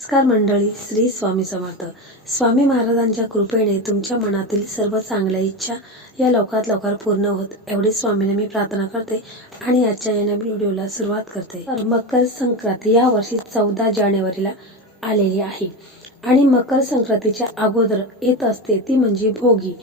नमस्कार मंडळी श्री स्वामी समर्थ. स्वामी महाराजांच्या कृपेने तुमच्या मनातील सर्व चांगल्या इच्छा या लवकरात लवकर पूर्ण होत. एवढी स्वामीने मी प्रार्थना करते आणि आजच्या या नवीन व्हिडिओला सुरुवात करते. तर मकर संक्रांत या वर्षी चौदा जानेवारीला आलेली आहे. आणि मकर संक्रांतीच्या अगोदर येत असते ती म्हणजे भोगी.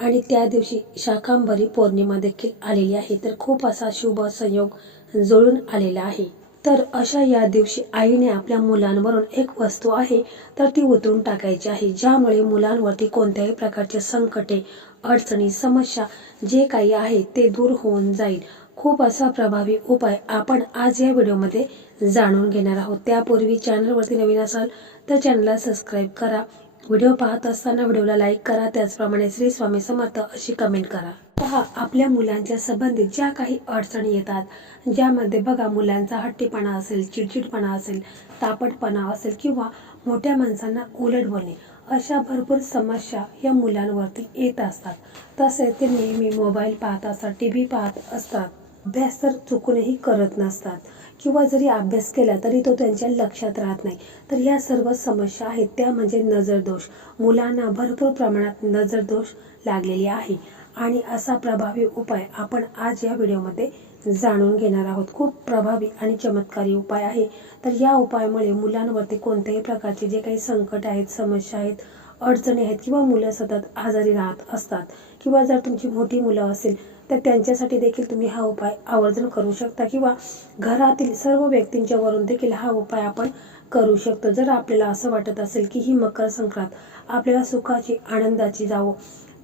आणि त्या दिवशी शाकांबरी पौर्णिमा देखील आलेली आहे. तर खूप असा शुभ संयोग जुळून आलेला आहे. तर अशा या दिवशी आईने आपल्या मुलांवरून एक वस्तू आहे तर ती उतरून टाकायची आहे ज्यामुळे मुलांवरती कोणत्याही प्रकारचे संकटे अडचणी समस्या जे काही आहे ते दूर होऊन जाईल. खूप असा प्रभावी उपाय आपण आज या व्हिडिओमध्ये जाणून घेणार आहोत. त्यापूर्वी चॅनलवरती नवीन असाल तर चॅनलला सबस्क्राईब करा. व्हिडिओ पाहत असताना व्हिडिओला लाईक करा त्याचप्रमाणे श्री स्वामी समर्थ अशी कमेंट करा. पहा आपल्या मुलांच्या संबंधित ज्या काही अडचणी येतात ज्यामध्ये बघा मुलांचा हट्टीपणा असेल चिडचिडपणा असेल तापटपणा असेल किंवा मोठ्या माणसांना उलट बोलणे अशा भरपूर समस्या या मुलांवरती येत असतात. तसेच ते नेहमी मोबाईल पाहत असतात टी व्ही पाहत असतात. अभ्यास तर चुकूनही करत नसतात. किंवा जरी अभ्यास केला तरी तो त्यांच्या लक्षात राहत नाही. तर या सर्व समस्या आहेत त्या म्हणजे नजरदोष. मुलांना भरपूर प्रमाणात नजरदोष लागलेली आहे. आणि असा प्रभावी उपाय आपण आज या व्हिडिओमध्ये जाणून घेणार आहोत. खूप प्रभावी आणि चमत्कारी उपाय आहे. तर या उपायामुळे मुलांवरती कोणत्याही प्रकारचे जे काही संकट आहेत समस्या आहेत अडचणी आहेत किंवा मुलं सतत आजारी राहत असतात किंवा जर तुमची मोठी मुलं असेल तर त्यांच्यासाठी देखील तुम्ही हा उपाय आवर्जून करू शकता किंवा घरातील सर्व व्यक्तींच्यावरून देखील हा उपाय आपण करू शकतो. जर आपल्याला असं वाटत असेल की ही मकर संक्रांत आपल्याला सुखाची आनंदाची जावो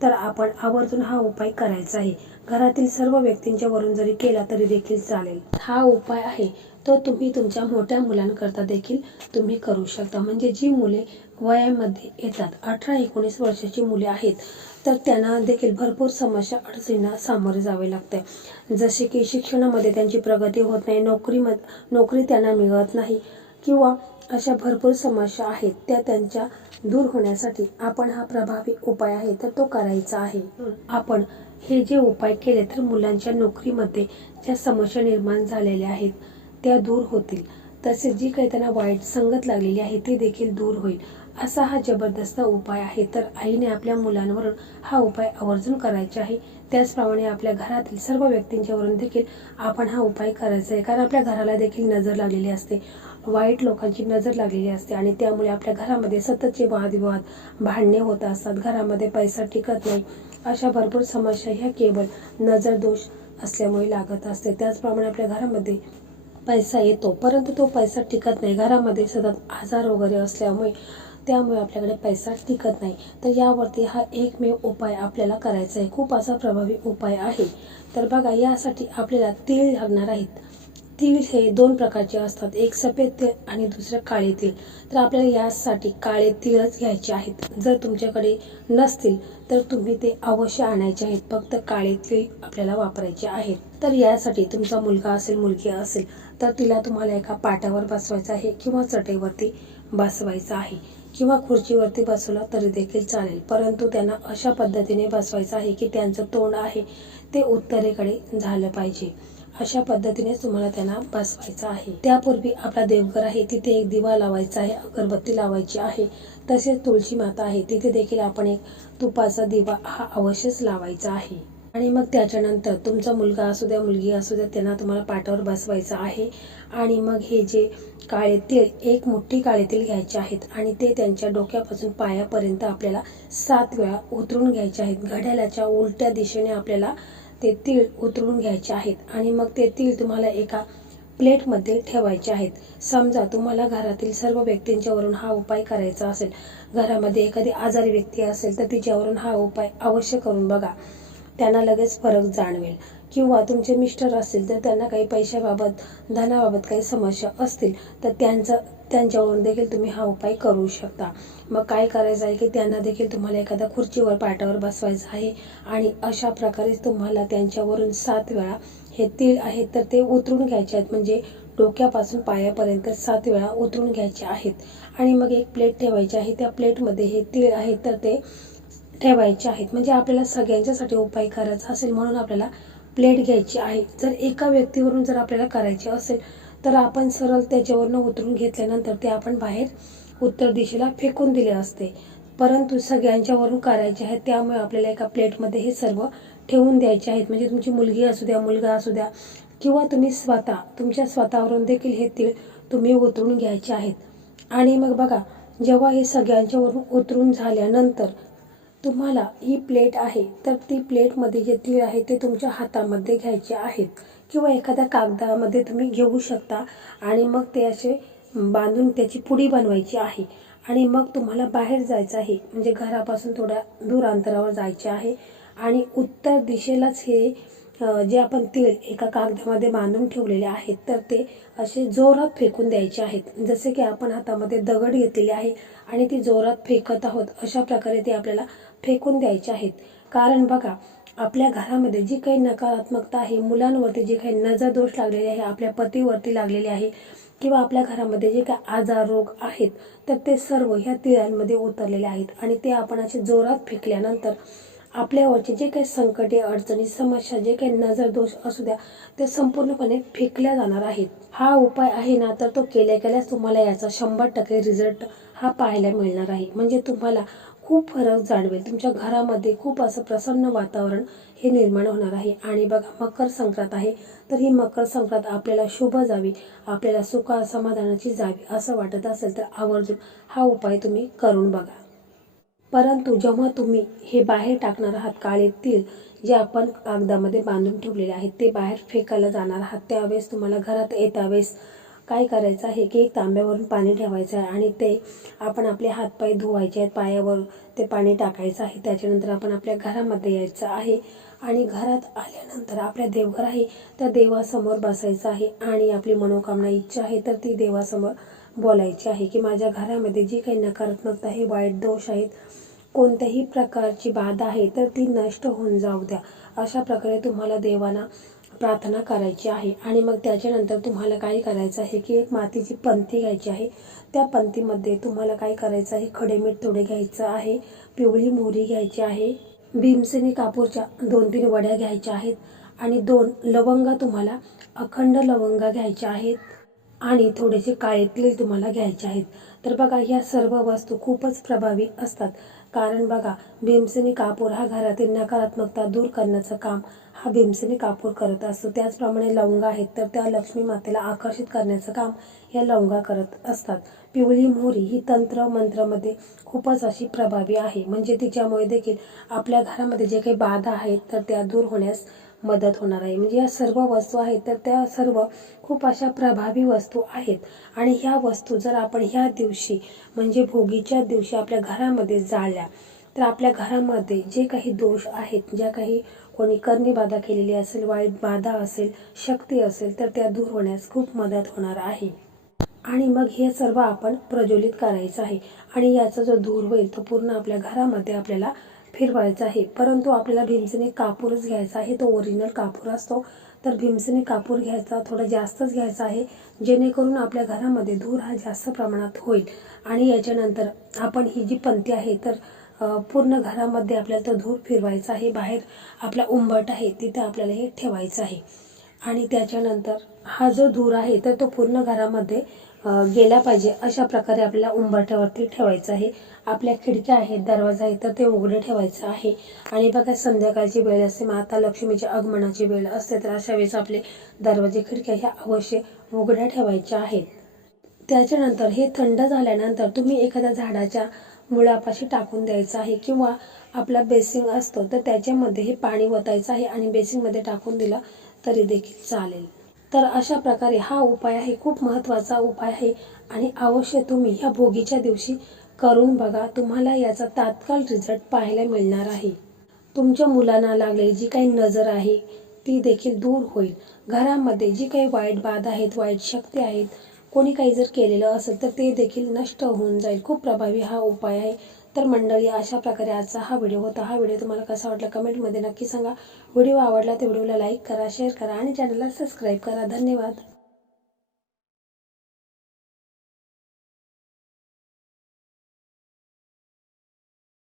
तर आपण आवर्जून हा उपाय करायचा आहे. घरातील सर्व व्यक्तींच्यावरून जरी केला तरी देखील चालेल. हा उपाय आहे तो तुम्ही तुमच्या मोठ्या मुलांकरता देखील तुम्ही करू शकता. म्हणजे जी मुले वयामध्ये येतात. अठरा एकोणीस वर्षाची मुले आहेत. तर त्यांना देखील भरपूर समस्या अडचणींना सामोरे जावे लागते. जसे की शिक्षणामध्ये त्यांची प्रगती होत नाही नोकरीमध्ये नोकरी त्यांना मिळत नाही किंवा अशा भरपूर समस्या आहेत त्या त्यांच्या दूर होण्यासाठी आपण हा प्रभावी उपाय आहे तर तो करायचा आहे. आपण हे जे उपाय केले तर मुलांच्या नोकरीमध्ये ज्या समस्या निर्माण झालेल्या आहेत त्या दूर होतील. तसेच जी काही त्यांना वाईट संगत लागलेली आहे ती देखील दूर होईल. असा हा जबरदस्त उपाय आहे. तर आईने आपल्या मुलांवरून हा उपाय आवर्जून करायचा आहे. त्याचप्रमाणे आपल्या घरातील सर्व व्यक्तींच्यावरून देखील आपण हा उपाय करायचा आहे. कारण आपल्या घराला देखील नजर लागलेली असते. वाईट लोकांची नजर लागलेली असते आणि त्यामुळे आपल्या घरामध्ये सततचे वादविवाद भांडणे होत असतात. घरामध्ये पैसा टिकत नाही. अशा भरपूर समस्या ह्या केवळ नजर दोष असल्यामुळे लागत असते. त्याचप्रमाणे आपल्या घरामध्ये पैसा येतो परंतु तो पैसा टिकत नाही. घरामध्ये सतत आजार वगैरे असल्यामुळे त्यामुळे आपल्याकडे पैसा टिकत नाही. तर यावरती हा एकमेव उपाय आपल्याला करायचा आहे. खूप असा प्रभावी उपाय आहे. तर बघा यासाठी आपल्याला तीळ लागणार आहेत. तीळ हे दोन प्रकारचे असतात. एक सफेद तीळ आणि दुसरं काळे तीळ. तर आपल्याला यासाठी काळे तीळच घ्यायचे आहेत. जर तुमच्याकडे नसतील तर तुम्ही ते अवश्य आणायचे आहेत. फक्त काळे तीळ आपल्याला वापरायचे आहेत. तर यासाठी तुमचा मुलगा असेल मुलगी असेल तर तिला तुम्हाला एका पाटावर बसवायचं आहे किंवा चटईवरती बसवायचं आहे. किंवा खुर्चीवरती बसवला तरी देखील चालेल. परंतु त्यांना अशा पद्धतीने बसवायचं आहे की त्यांचं तोंड आहे ते उत्तरेकडे झालं पाहिजे. अशा पद्धतीने तुम्हाला त्यांना बसवायचं आहे. त्यापूर्वी आपला देवघर आहे तिथे एक दिवा लावायचा आहे अगरबत्ती लावायची आहे. तसेच तुळशी माता आहे तिथे देखील आपण एक तुपाचा दिवा हा अवश्यच लावायचा आहे. आणि मग त्याच्यानंतर तुमचा मुलगा असू द्या मुलगी असू द्या त्यांना तुम्हाला पाटावर बसवायचं आहे. आणि मग हे जे काळे तीळ एक मोठी काळे तीळ घ्यायचे आहेत आणि ते त्यांच्या डोक्यापासून पायापर्यंत आपल्याला सात वेळा उतरून घ्यायचे आहेत. घड्याळाच्या उलट्या दिशेने आपल्याला ते तीळ उतरून घ्यायचे आहेत. आणि मग ते तीळ तुम्हाला एका प्लेटमध्ये ठेवायचे आहेत. समजा तुम्हाला घरातील सर्व व्यक्तींच्यावरून हा उपाय करायचा असेल घरामध्ये एखादी आजारी व्यक्ती असेल तर तिच्यावरून हा उपाय अवश्य करून बघा. त्यांना लगेच फरक जाणवेल. किंवा तुमचे मिस्टर असतील तर त्यांना काही पैशाबाबत धनाबाबत काही समस्या असतील तर त्यांचं त्यांच्यावरून देखील तुम्ही हा उपाय करू शकता. मग काय करायचं आहे की त्यांना देखील तुम्हाला एखाद्या खुर्चीवर पाटावर बसवायचं आहे आणि अशा प्रकारे तुम्हाला त्यांच्यावरून सात वेळा हे तीळ आहेत तर ते उतरून घ्यायचे आहेत. म्हणजे डोक्यापासून पायापर्यंत सात वेळा उतरून घ्यायचे आहेत. आणि मग एक प्लेट ठेवायची आहे. त्या प्लेटमध्ये हे तीळ आहेत तर ते ठेवायचे आहेत. म्हणजे आपल्याला सगळ्यांच्यासाठी उपाय करायचा असेल म्हणून आपल्याला प्लेट घ्यायची आहे. जर एका व्यक्तीवरून जर आपल्याला करायचे असेल तर आपण सरळ त्याच्यावरनं उतरून घेतल्यानंतर ते आपण बाहेर उत्तर दिशेला फेकून दिले असते. परंतु सगळ्यांच्यावरून करायचे आहेत त्यामुळे आपल्याला एका प्लेटमध्ये हे सर्व ठेवून द्यायचे आहेत. म्हणजे तुमची मुलगी असू द्या मुलगा असू द्या किंवा तुम्ही स्वतः तुमच्या स्वतःवरून देखील हे तीळ तुम्ही उतरून घ्यायचे आहेत. आणि मग बघा जेव्हा हे सगळ्यांच्यावरून उतरून झाल्यानंतर तुम्हाला ही प्लेट आहे तर ती प्लेटमध्ये जे तीळ आहे ते तुमच्या हातामध्ये घ्यायचे आहेत. किंवा एखाद्या कागदामध्ये तुम्ही घेऊ शकता आणि मग ते असे बांधून त्याची पुडी बनवायची आहे. आणि मग तुम्हाला बाहेर जायचं आहे म्हणजे घरापासून थोड्या दूर अंतरावर जायचे आहे. आणि उत्तर दिशेलाच हे जे आपण तीळ एका कागदामध्ये बांधून ठेवलेले आहेत तर ते असे जोरात फेकून द्यायचे आहेत. जसे की आपण हातामध्ये दगड घेतलेले आहे आणि ती जोरात फेकत आहोत अशा प्रकारे ते आपल्याला फेकून द्यायचे आहेत. कारण बघा आपल्या घरामध्ये जी काही नकारात्मकता आहे मुलांवरती जे काही नजर दोष लागलेले आहे आपल्या पतीवरती लागलेले आहे किंवा आपल्या घरामध्ये जे काही आजार रोग आहेत तर ते सर्व ह्या तिळांमध्ये उतरलेले आहेत. आणि ते आपण असे जोरात फेकल्यानंतर आपल्यावरचे जे काही संकटे अडचणी समस्या जे काही नजर दोष असू द्या ते संपूर्णपणे फेकल्या जाणार आहेत. हा उपाय आहे ना तर तो केल्या केल्यास तुम्हाला याचा शंभर टक्के रिझल्ट हा पाहायला मिळणार आहे. म्हणजे तुम्हाला खूप फरक जाणवेल. तुमच्या घरामध्ये खूप असं प्रसन्न वातावरण हे निर्माण होणार आहे. आणि बघा मकर संक्रांत आहे. तर ही मकर संक्रांत आपल्याला शुभ जावी आपल्याला सुख समाधानाची जावी असं वाटत असेल तर आवर्जून हा उपाय तुम्ही करून बघा. परंतु जेव्हा तुम्ही हे बाहेर टाकणार आहात काळे तीळ जे आपण कागदामध्ये बांधून ठेवलेले आहेत ते बाहेर फेकायला जाणार आहात त्यावेळेस तुम्हाला घरात येतावेळेस काय करायचं आहे? की एक तांब्यावरून पाणी ठेवायचं आहे आणि ते आपण आपले हातपाय धुवायचे आहेत पायावर ते पाणी टाकायचं आहे. त्याच्यानंतर आपण आपल्या घरामध्ये यायचं आहे आणि घरात आल्यानंतर आपल्या देवघर आहे त्या देवासमोर बसायचं आहे आणि आपली मनोकामना इच्छा आहे तर ती देवासमोर बोलायची आहे की माझ्या घरामध्ये जी काही नकारात्मकता आहे वाईट दोष आहेत कोणत्याही प्रकारची बाधा आहे तर ती नष्ट होऊन जाऊ द्या. अशा प्रकारे तुम्हाला देवाना प्रार्थना करायची आहे आणि मग त्याच्यानंतर तुम्हाला काय करायचं आहे की एक मातीची पंथी घ्यायची आहे. त्या पंथीमध्ये तुम्हाला काय करायचं आहे? खडे मीठ थोडे घ्यायचं आहे. पिवळी मोहरी घ्यायची आहे. भीमसेनी कापूरच्या दोन तीन वड्या घ्यायच्या आहेत आणि दोन लवंगा तुम्हाला अखंड लवंगा घ्यायच्या आहेत आणि थोडेसे काळे तुम्हाला घ्यायचे आहेत. तर बघा ह्या सर्व वस्तू खूपच प्रभावी असतात. कारण बघा भीमसेनी कापूर हा घरातील नकारात्मकता दूर करण्याचं काम हा भीमसेनी कापूर करत असतो. त्याचप्रमाणे लवंगा आहेत तर त्या लक्ष्मी मातेला आकर्षित करण्याचं काम या लवंगा करत असतात. पिवळी मोहरी ही तंत्र मंत्रामध्ये खूपच अशी प्रभावी आहे. म्हणजे तिच्यामुळे देखील आपल्या घरामध्ये जे काही बाधा आहेत तर त्या दूर होण्यास मदत होणार आहे. म्हणजे या सर्व वस्तू आहेत तर त्या सर्व खूप अशा प्रभावी वस्तू आहेत. आणि ह्या वस्तू जर आपण ह्या दिवशी म्हणजे भोगीच्या दिवशी आपल्या घरामध्ये जाळल्या तर आपल्या घरामध्ये जे काही दोष आहेत ज्या काही कोणी करणी बाधा केलेली असेल वाईट बाधा असेल शक्ती असेल तर त्या दूर होण्यास खूप मदत होणार आहे. आणि मग हे सर्व आपण प्रज्वलित करायचं आहे. आणि याचा जो धूर होईल तो पूर्ण आपल्या घरामध्ये आपल्याला फिरवायचा आहे. परंतु आपल्याला भीमसेने कापूरच घ्यायचा आहे. तो ओरिजिनल कापूर असतो. तर भीमसेने कापूर घ्यायचा थोडा जास्तच घ्यायचा आहे. जेणेकरून आपल्या घरामध्ये धूर हा जास्त प्रमाणात होईल. आणि याच्यानंतर आपण ही जी पंथी आहे तर पूर्ण घरामध्ये आपल्याला तो धूर फिरवायचा आहे बाहेर आपला उंबट आहे तिथे आपल्याला हे ठेवायचं आहे. आणि त्याच्यानंतर हा जो धूर आहे तर तो पूर्ण घरामध्ये गेला पाहिजे अशा प्रकारे आपल्याला उंबरठ्यावरती ठेवायचं आहे. आपल्या खिडक्या आहेत दरवाजा आहे तर ते उघडे ठेवायचं आहे. आणि बघा संध्याकाळची वेळ असते माता लक्ष्मीच्या आगमनाची वेळ असते तर अशा वेळेस आपले दरवाजे खिडक्या ह्या अवश्य उघड्या ठेवायच्या आहेत. त्याच्यानंतर हे थंड झाल्यानंतर तुम्ही एखाद्या झाडाच्या मुळापाशी टाकून द्यायचं आहे किंवा आपला बेसिंग असतो तर त्याच्यामध्ये हे पाणी ओतायचं आहे आणि बेसिंगमध्ये टाकून दिला तरी देखील चालेल. तर अशा प्रकारे हा उपाय आहे खूप महत्त्वाचा उपाय आहे आणि अवश्य तुम्ही ह्या भोगीच्या दिवशी करून बघा. तुम्हाला याचा तात्काळ रिझल्ट पाहायला मिळणार आहे. तुमच्या मुलांना लागलेली जी काही नजर आहे ती देखील दूर होईल. घरामध्ये जी काही वाईट बाधा आहेत वाईट शक्ती आहेत कोणी काही जर केलेलं असेल तर ते देखील नष्ट होऊन जाईल. खूप प्रभावी हा उपाय आहे. तर मंडळी अशा प्रकारे आजचा हा व्हिडिओ होता. हा व्हिडिओ तुम्हाला कसा वाटला कमेंटमध्ये नक्की सांगा. व्हिडिओ आवडला तर व्हिडिओला लाईक करा शेअर करा आणि चॅनलला सबस्क्राईब करा. धन्यवाद.